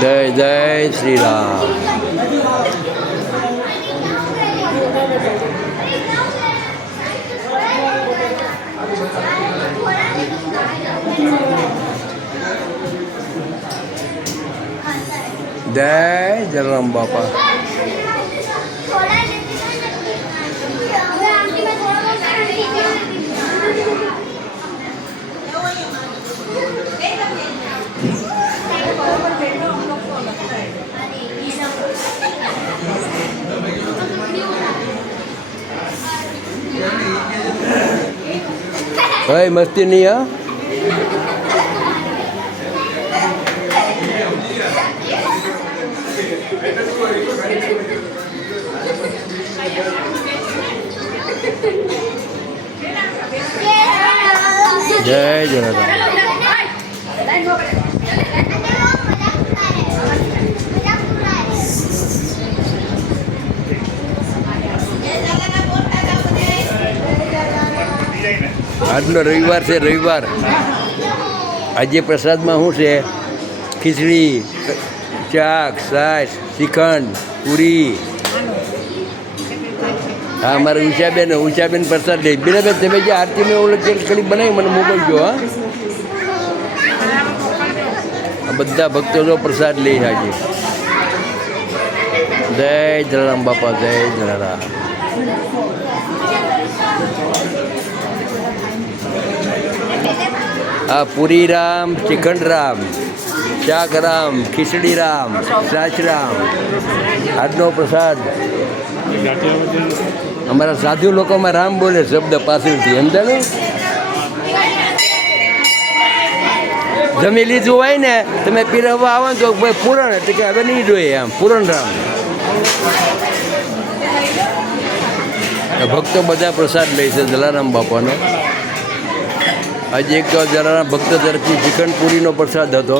જય જય શ્રી રામ. જય જલારામ બાપા. ભાઈ મસ્તી નહીં હા. જય જલારામ. આજનો રવિવાર છે. રવિવાર આજે પ્રસાદમાં શું છે? ખીચડી, શાક, છાશ, શ્રીખંડ, પૂરી. હા મારા ઉષાબેન પ્રસાદ લે. બીરાબેન તમે જે આરતીને ઓલો કડી બનાવી મને મોકલજો. હા આ બધા ભક્તો જો પ્રસાદ લે આજે. જય જલારામ બાપા. જય જલારામ. આ પૂરી રામ, શ્રીખંડ રામ, શાક રામ, ખીચડી રામ, છાશ રામ. આજનો પ્રસાદ અમારા સાધુ લોકોમાં રામ બોલે શબ્દ પાછળથી. સમજાણું? જમી લીધું હોય ને તમે પીરવવા આવો તો ભાઈ પૂરણ એટલે કે હવે નહીં જોઈએ. આમ પૂરણ રામ. ભક્તો બધા પ્રસાદ લે છે જલારામ બાપાનો. આજે એક જલારામ ભક્ત તરફથી શ્રીખંડ પૂરીનો પ્રસાદ હતો.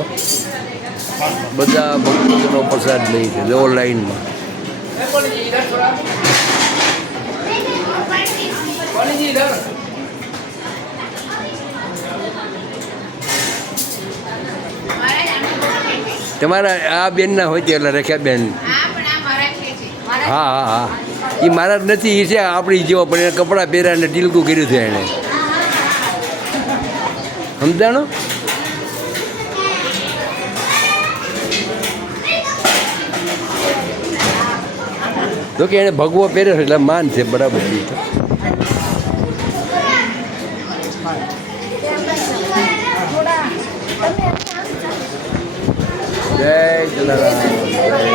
બધા ભક્તોનો પ્રસાદ લે છે જો લાઈનમાં. તમારા આ બેનના હોય છે એટલે રેખા બેન. હા હા હા એ મારા જ નથી. એ છે આપણી જેવો પણ એને કપડાં પહેર્યા ને ટીલકું કર્યું છે એણે. સમજાણો? તો કે એને ભગવો પહેર્યો છે એટલે માન છે. બરાબર છે. જય જલારામ.